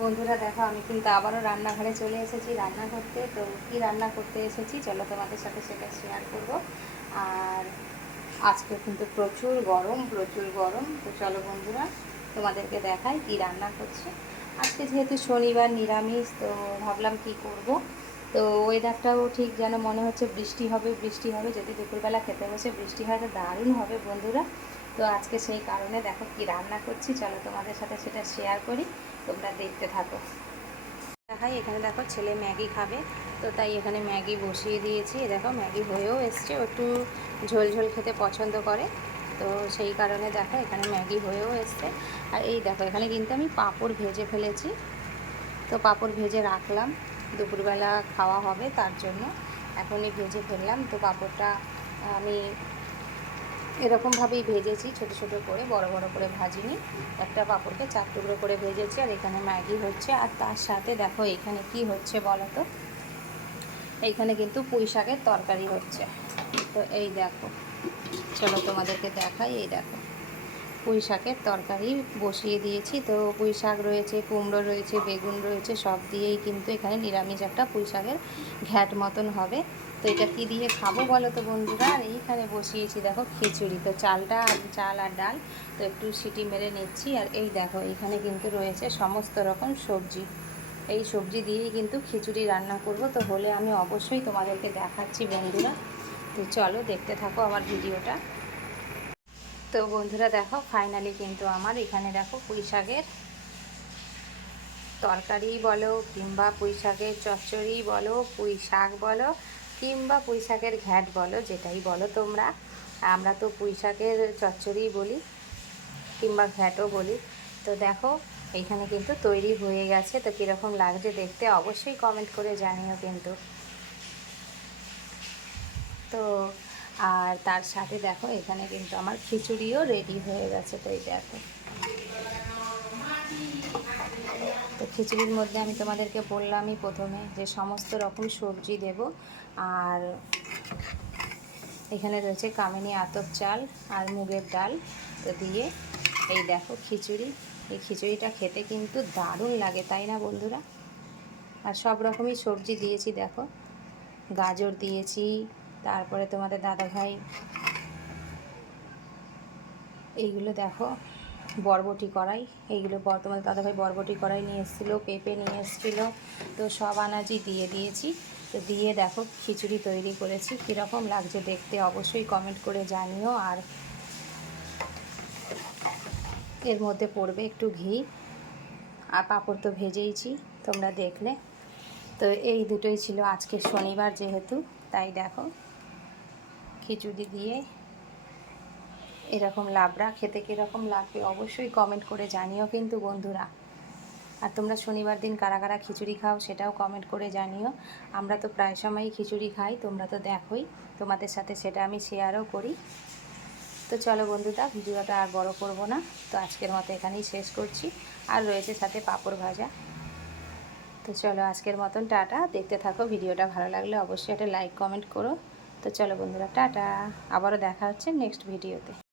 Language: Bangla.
বন্ধুরা দেখো, আমি কিন্তু আবারও রান্নাঘরে চলে এসেছি রান্না করতে। তো কি রান্না করতে এসেছি চলো তোমাদের সাথে সেটা শেয়ার করব। আর আজকে কিন্তু প্রচুর গরম, প্রচুর গরম। তো চলো বন্ধুরা তোমাদেরকে দেখাই কি রান্না করছি। আজকে যেহেতু শনিবার নিরামিষ, তো ভাবলাম কি করব। তো ওয়েদারটাও ঠিক যেন মনে হচ্ছে বৃষ্টি হবে বৃষ্টি হবে, যদি দুপুরবেলা খেতে বসে বৃষ্টি হয় তো দারুণ হবে বন্ধুরা। তো আজকে সেই কারণে দেখো কি রান্না করছি, চলো তোমাদের সাথে সেটা শেয়ার করি, তোমরা দেখতে থাকো। দেখাই, এখানে দেখো ছেলে ম্যাগি খাবে, তো তাই এখানে ম্যাগি বসিয়ে দিয়েছি। দেখো ম্যাগি হয়েও এসছে, একটু ঝোল ঝোল খেতে পছন্দ করে, তো সেই কারণে দেখো এখানে ম্যাগি হয়েও এসছে। আর এই দেখো এখানে কিন্তু আমি পাঁপড় ভেজে ফেলেছি, তো পাঁপড় ভেজে রাখলাম, দুপুরবেলা খাওয়া হবে তার জন্য এখনই ভেজে ফেললাম। তো পাঁপড়টা আমি এরকমভাবেই ভেজেছি, ছোট ছোট করে, বড় বড় করে ভাজিনি। একটা পাঁপড়কে 4 টুকরো করে ভেজেছি। আর এখানে ম্যাগি হচ্ছে, আর তার সাথে দেখো এখানে কি হচ্ছে বলো তো, এইখানে কিন্তু পুঁই শাকের তরকারি হচ্ছে। তো এই দেখো, চলো তোমাদেরকে দেখাই। এই দেখো পুঁই শাকের তরকারি বসিয়ে দিয়েছি। তো পুঁই শাক রয়েছে, কুমড়ো রয়েছে, বেগুন রয়েছে, সব দিয়েই কিন্তু এখানে নিরামিষ একটা পুঁই শাকের ঘ্যাট মতন হবে। তো এটা কি দিয়ে খাবো বলো তো বন্ধুরা। আর এইখানে বসিয়েছি দেখো খিচুড়ি, তো চাল আর ডাল, তো একটু সিটি মেরে নিচ্ছি। আর এই দেখো এখানে কিন্তু রয়েছে সমস্ত রকম সবজি, এই সবজি দিয়েই কিন্তু খিচুড়ি রান্না করব। তো হলে আমি অবশ্যই তোমাদেরকে দেখাচ্ছি বন্ধুরা। তো চলো দেখতে থাকো আমার ভিডিওটা। তো বন্ধুরা দেখো ফাইনালি কিন্তু আমার এখানে দেখো পুঁই শাকের তরকারি বলো, কিংবা পুঁই শাকের চচ্চড়ি বলো, পুঁই শাক বলো, কিংবা পুঁই শাকের ঘ্যাট বলো, যেটাই বলো তোমরা, আমরা তো পুঁই শাকের চচ্চড়ি বলি কিংবা ঘ্যাটও বলি। তো দেখো এইখানে কিন্তু তৈরি হয়ে গেছে। তো কীরকম লাগছে দেখতে অবশ্যই কমেন্ট করে জানিও কিন্তু। তো আর তার সাথে দেখো এখানে কিন্তু আমার খিচুড়িও রেডি হয়ে গেছে। তো এই দেখো, তো খিচুড়ির মধ্যে আমি তোমাদেরকে বললামই প্রথমে যে সমস্ত রকম সবজি দেব। আর এখানে রয়েছে কামিনী আতপ চাল আর মুগের ডাল, তো দিয়ে এই দেখো খিচুড়ি। এই খিচুড়িটা খেতে কিন্তু দারুণ লাগে, তাই না বন্ধুরা। আর সব রকমই সবজি দিয়েছি দেখো, গাজর দিয়েছি, তারপরে তোমাদের দাদাভাই এইগুলো দেখো বরবটি কড়াই, এইগুলো তোমাদের দাদাভাই বরবটি কড়াই নিয়ে এসেছিলো, পেঁপে নিয়ে এসেছিলো, তো সব আনাজই দিয়ে দিয়েছি। তো দিয়ে দেখো খিচুড়ি তৈরি করেছি। কীরকম লাগছে দেখতে অবশ্যই কমেন্ট করে জানিও। আর এর মধ্যে পড়বে একটু ঘি, আর পাঁপড় তো ভেজেইছি তোমরা দেখলে। তো এই দুটোই ছিল আজকে শনিবার যেহেতু, তাই দেখো খিচুড়ি দিয়ে এরকম লাবড়া খেতে কীরকম লাগবে অবশ্যই কমেন্ট করে জানিও কিন্তু বন্ধুরা। আর তোমরা শনিবার দিন কারা কারা খিচুড়ি খাও সেটাও কমেন্ট করে জানিও। আমরা তো প্রায় সময়ই খিচুড়ি খাই, তোমরা তো দেখোই, তোমাদের সাথে সেটা আমি শেয়ারও করি। তো চলো বন্ধুরা ভিডিওটা আর বড় করব না, তো আজকের মতো এখানেই শেষ করছি। আর রয়েছে সাথে পাঁপড় ভাজা। তো চলো আজকের মতন টাটা। দেখতে থাকো, ভিডিওটা ভালো লাগলে অবশ্যই একটা লাইক কমেন্ট করো। তো চলো বন্ধুরা টাটা, আবারও দেখা হচ্ছে নেক্সট ভিডিওতে।